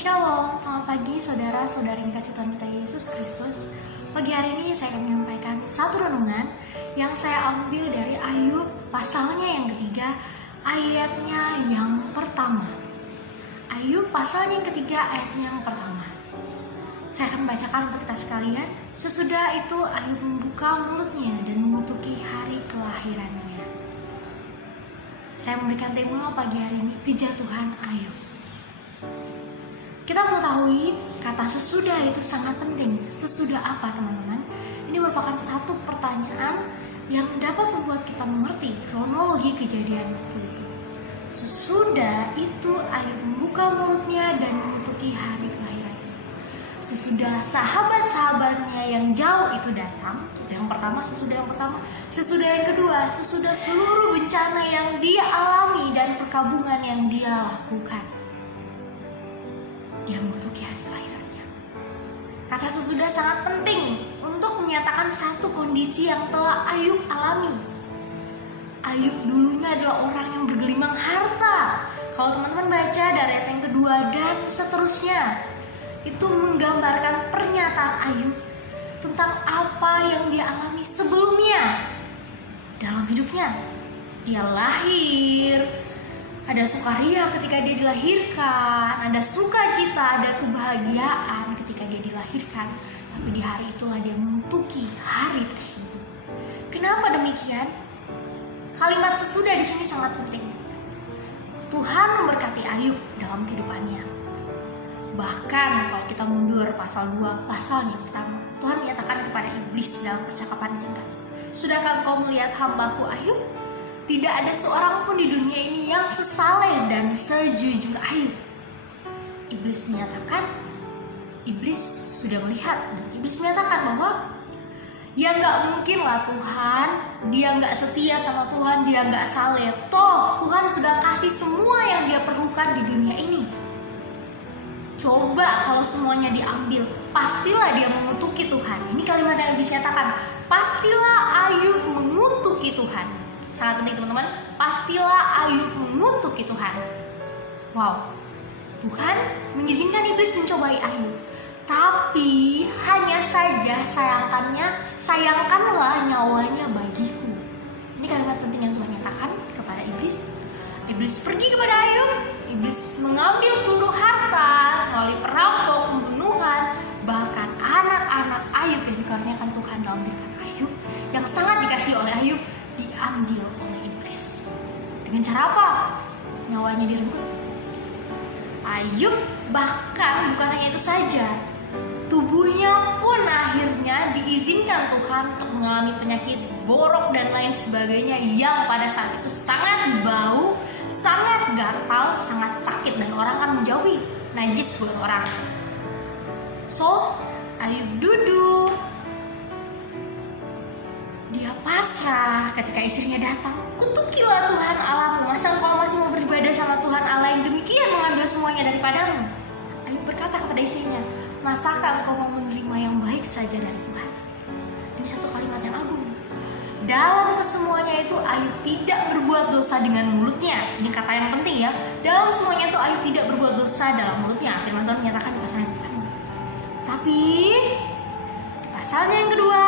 Shalom, selamat pagi saudara-saudari yang kasih Tuhan kita Yesus Kristus. Pagi hari ini saya akan menyampaikan satu renungan yang saya ambil dari Ayub pasalnya yang ketiga, ayatnya yang pertama. Ayub pasalnya yang ketiga, ayatnya yang pertama. Saya akan membacakan untuk kita sekalian. Sesudah itu Ayub membuka mulutnya dan mengutuki hari kelahirannya. Saya memberikan tema pagi hari ini, Kejatuhan Ayub. Kita mengetahui kata sesudah itu sangat penting. Sesudah apa teman-teman? Ini merupakan satu pertanyaan yang dapat membuat kita mengerti kronologi kejadian waktu itu. Sesudah itu Ayub membuka mulutnya dan mengutuki hari kelahirannya. Sesudah sahabat-sahabatnya yang jauh itu datang, itu yang pertama, sesudah yang pertama. Sesudah yang kedua, sesudah seluruh bencana yang dia alami dan perkabungan yang dia lakukan, dia mengutuki hari kelahirannya. Kata sesudah sangat penting untuk menyatakan satu kondisi yang telah Ayub alami. Ayub dulunya adalah orang yang bergelimang harta. Kalau teman-teman baca dari ayat yang kedua dan seterusnya, itu menggambarkan pernyataan Ayub tentang apa yang dia alami sebelumnya dalam hidupnya. Dia lahir, ada sukaria ketika dia dilahirkan, ada sukacita, ada kebahagiaan ketika dia dilahirkan. Tapi di hari itulah dia mengutuki hari tersebut. Kenapa demikian? Kalimat sesudah di sini sangat penting. Tuhan memberkati Ayub dalam kehidupannya. Bahkan kalau kita mundur pasal 2, pasal yang pertama, Tuhan menyatakan kepada iblis dalam percakapan singkat, "Sudahkah engkau melihat hambaku Ayub? Tidak ada seorang pun di dunia ini yang sesaleh dan sejujur Ayub." Iblis menyatakan, iblis sudah melihat, dan iblis menyatakan bahwa ya nggak mungkin lah Tuhan, dia nggak setia sama Tuhan, dia nggak saleh. Toh Tuhan sudah kasih semua yang dia perlukan di dunia ini. Coba kalau semuanya diambil, pastilah dia mengutuki Tuhan. Ini kalimat yang iblis nyatakan, pastilah Ayub mengutuki Tuhan. Sangat penting teman-teman, pastilah Ayub mengutuki Tuhan. Wow, Tuhan mengizinkan iblis mencobai Ayub. Tapi hanya saja sayangkanlah nyawanya bagiku. Ini kalimat penting yang Tuhan nyatakan kepada iblis. Iblis pergi kepada Ayub, iblis mengambil seluruh harta melalui perampok, pembunuhan, bahkan anak-anak Ayub yang dikaruniakan Tuhan dalam kehidupan Ayub, yang sangat dikasihi oleh Ayub, diambil oleh iblis. Dengan cara apa? Nyawanya direnggut. Ayub bahkan bukan hanya itu saja, tubuhnya pun akhirnya diizinkan Tuhan untuk mengalami penyakit borok dan lain sebagainya yang pada saat itu sangat bau, sangat gatal, sangat sakit, dan orang kan menjauhi, najis buat orang. So, Ayub duduk, dia pasrah ketika istrinya datang. "Kutukilah Tuhan Allahmu, masa engkau masih mau beribadah sama Tuhan Allah yang demikian mengambil semuanya daripadamu?" Ayub berkata kepada istrinya, "Masakah engkau mau menerima yang baik saja dari Tuhan?" Ini satu kalimat yang agung. Dalam kesemuanya itu Ayub tidak berbuat dosa dengan mulutnya. Ini kata yang penting ya. Dalam semuanya itu Ayub tidak berbuat dosa dalam mulutnya. Firman Tuhan menyatakan di pasal yang pertama. Tapi di pasalnya yang kedua,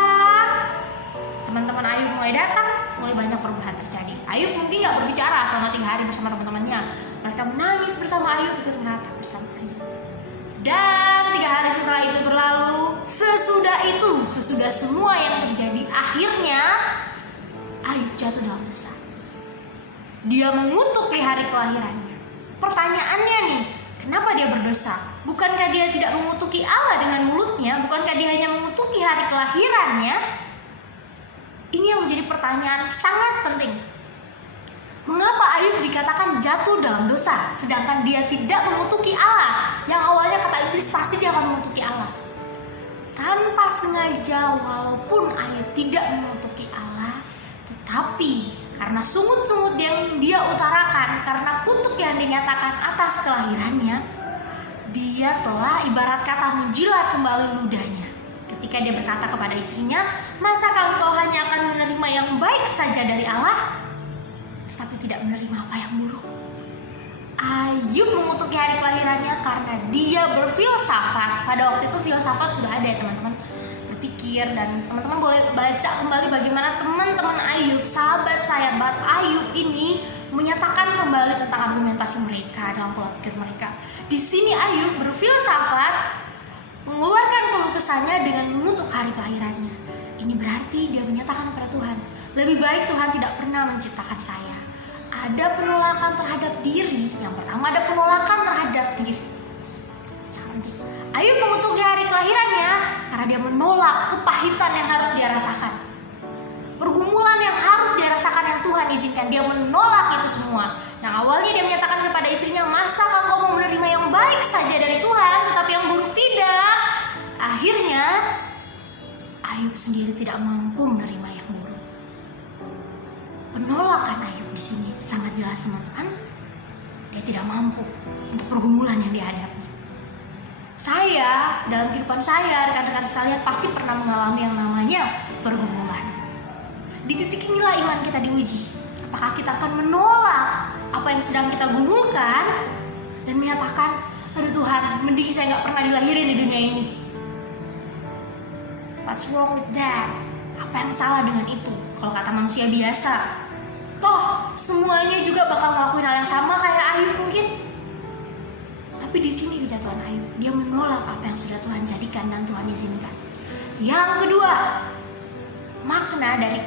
teman-teman Ayub mulai datang, mulai banyak perubahan terjadi. Ayub mungkin gak berbicara selama 3 hari bersama teman-temannya. Mereka menangis bersama Ayub, ikut meratap bersama Ayub. Dan 3 hari setelah itu berlalu, sesudah semua yang terjadi, akhirnya Ayub jatuh dalam dosa. Dia mengutuki hari kelahirannya. Pertanyaannya nih, kenapa dia berdosa? Bukankah dia tidak mengutuki Allah dengan mulutnya? Bukankah dia hanya mengutuki hari kelahirannya? Ini yang menjadi pertanyaan sangat penting. Mengapa Ayub dikatakan jatuh dalam dosa, sedangkan dia tidak mengutuki Allah? Yang awalnya kata iblis pasti dia akan mengutuki Allah. Tanpa sengaja, walaupun Ayub tidak mengutuki Allah, tetapi karena sungut-sungut yang dia utarakan, karena kutuk yang dinyatakan atas kelahirannya, dia telah ibarat kata menjilat kembali ludahnya. Ketika dia berkata kepada istrinya, "Masakah engkau hanya akan menerima yang baik saja dari Allah, tetapi tidak menerima apa yang buruk?" Ayub mengutuki hari kelahirannya karena dia berfilsafat. Pada waktu itu filsafat sudah ada ya teman-teman, berpikir. Dan teman-teman boleh baca kembali bagaimana teman-teman Ayub, sahabat Ayub ini menyatakan kembali tentang argumentasi mereka dalam pola pikir mereka. Di sini Ayub berfilsafat, mengeluarkan keluh kesahnya dengan mengutuk hari kelahirannya. Ini berarti dia menyatakan kepada Tuhan, lebih baik Tuhan tidak pernah menciptakan saya. Ada penolakan terhadap diri. Yang pertama ada penolakan terhadap diri. Ayub mengutuk di hari kelahirannya karena dia menolak kepahitan yang harus dia rasakan, pergumulan yang harus dia rasakan yang Tuhan izinkan. Dia menolak itu semua. Yang awalnya dia menyatakan kepada istrinya, masakah engkau mau menerima yang baik saja dari Tuhan, tetapi yang buruk tidak. Akhirnya Ayub sendiri tidak mampu menerima yang buruk. Penolakan Ayub di sini sangat jelas teman-teman. Dia tidak mampu untuk pergumulan yang dihadapi. Saya, dalam kehidupan saya, rekan-rekan sekalian pasti pernah mengalami yang namanya pergumulan. Di titik inilah iman kita diuji. Apakah kita akan menolak apa yang sedang kita gumulkan dan menyatakan, aduh Tuhan, mending saya gak pernah dilahirin di dunia ini. What's wrong with that? Apa yang salah dengan itu? Kalau kata manusia biasa, toh semuanya juga bakal ngelakuin hal yang sama kayak Ayub mungkin. Tapi di sini kejatuhan Ayub, dia menolak apa yang sudah Tuhan jadikan dan Tuhan izinkan. Yang kedua, makna dari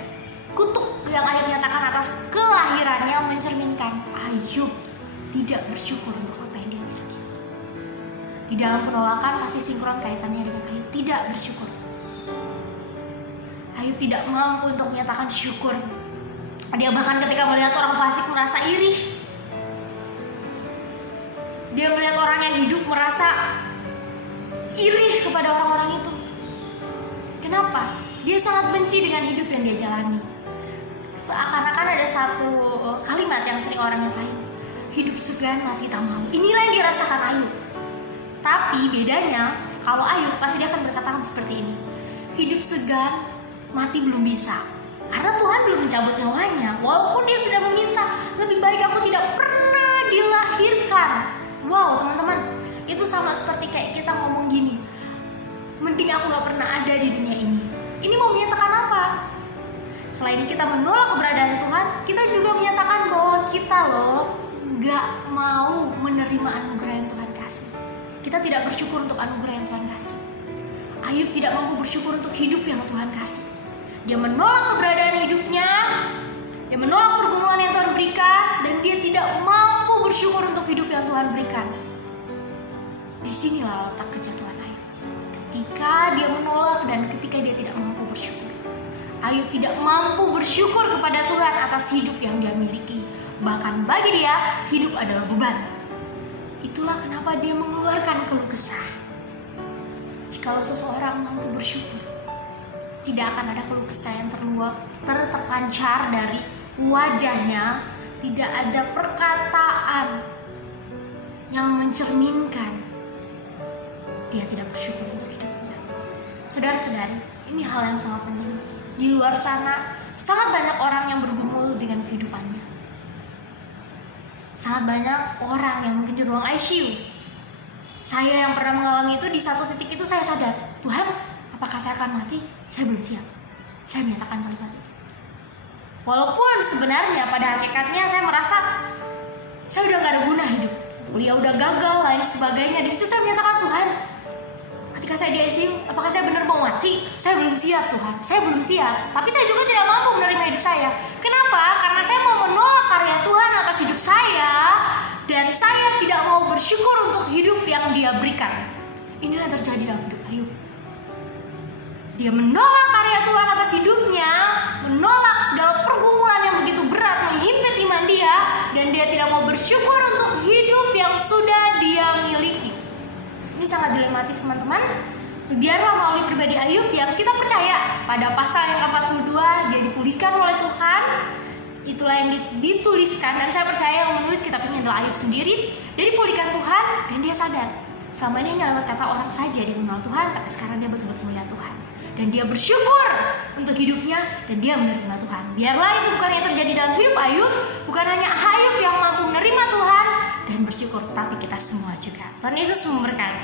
kutuk yang Ayub nyatakan atas kelahirannya mencerminkan Ayub tidak bersyukur untuk apa yang dia miliki. Di dalam penolakan pasti sinkron kaitannya dengan Ayub tidak bersyukur. Ayub tidak mampu untuk menyatakan syukur. Dia bahkan ketika melihat orang fasik merasa iri. Dia melihat orang yang hidup merasa iri kepada orang-orang itu. Kenapa? Dia sangat benci dengan hidup yang dia jalani. Seakan-akan ada satu kalimat yang sering orang nyatain, hidup segan mati tak mau. Inilah yang dirasakan Ayub. Tapi bedanya, kalau Ayub pasti dia akan berkata seperti ini, hidup segan mati belum bisa, karena Tuhan belum mencabut nyawanya. Walaupun dia sudah meminta, lebih baik aku tidak pernah dilahirkan. Wow teman-teman, itu sama seperti kayak kita ngomong gini, mending aku gak pernah ada di dunia ini. Ini mau menyatakan apa? Selain kita menolak keberadaan Tuhan, kita juga menyatakan bahwa kita gak mau menerima anugerah yang Tuhan kasih. Kita tidak bersyukur untuk anugerah yang Tuhan kasih. Ayub tidak mampu bersyukur untuk hidup yang Tuhan kasih. Dia menolak keberadaan hidupnya, dia menolak pergumulan yang Tuhan berikan, dan dia tidak mampu bersyukur untuk hidup yang Tuhan berikan. Disinilah letak kejatuhan Ayub. Ketika dia menolak dan ketika dia tidak mampu bersyukur. Ayub tidak mampu bersyukur kepada Tuhan atas hidup yang dia miliki. Bahkan bagi dia, hidup adalah beban. Itulah kenapa dia mengeluarkan keluh kesah. Jikalau seseorang mampu bersyukur, tidak akan ada keluh kesah yang terpancar dari wajahnya. Tidak ada perkataan yang mencerminkan dia tidak bersyukur untuk hidupnya. Saudara-saudari, ini hal yang sangat penting. Di luar sana, sangat banyak orang yang bergumul dengan kehidupannya. Sangat banyak orang yang mungkin di ruang ICU. Saya yang pernah mengalami itu, di satu titik itu saya sadar, Tuhan, apakah saya akan mati? Saya belum siap. Saya menyatakan kalimat itu. Walaupun sebenarnya pada hakikatnya saya merasa saya udah gak ada guna hidup, kuliah udah gagal, lain sebagainya. Di situ saya menyatakan, Tuhan, ketika saya di ICU, apakah saya benar mau mati? Saya belum siap Tuhan, saya belum siap. Tapi saya juga tidak mampu menerima hidup saya. Kenapa? Karena saya mau menolak karya Tuhan atas hidup saya, dan saya tidak mau bersyukur untuk hidup yang Dia berikan. Inilah yang terjadi dalam hidup Ayub. Dia menolak karya Tuhan atas hidupnya, menolak segala pergumulan yang begitu berat menghimpit iman dia, dan dia tidak mau bersyukur untuk hidup yang sudah dia miliki. Ini sangat dilematis teman-teman. Biarlah melalui pribadi Ayub yang kita percaya pada pasal yang ke-42 dia dipulihkan oleh Tuhan. Itulah yang dituliskan, dan saya percaya yang menulis kitab ini adalah Ayub sendiri. Dia dipulihkan Tuhan dan dia sadar selama ini hanya lewat kata orang saja dia mengenal Tuhan, tapi sekarang dia betul-betul melihat Tuhan. Dan dia bersyukur untuk hidupnya, dan dia menerima Tuhan. Biarlah itu bukan yang terjadi dalam hidup Ayub. Bukan hanya Ayub yang mampu menerima Tuhan, dan bersyukur, tetapi kita semua juga. Tuhan Yesus memberkati.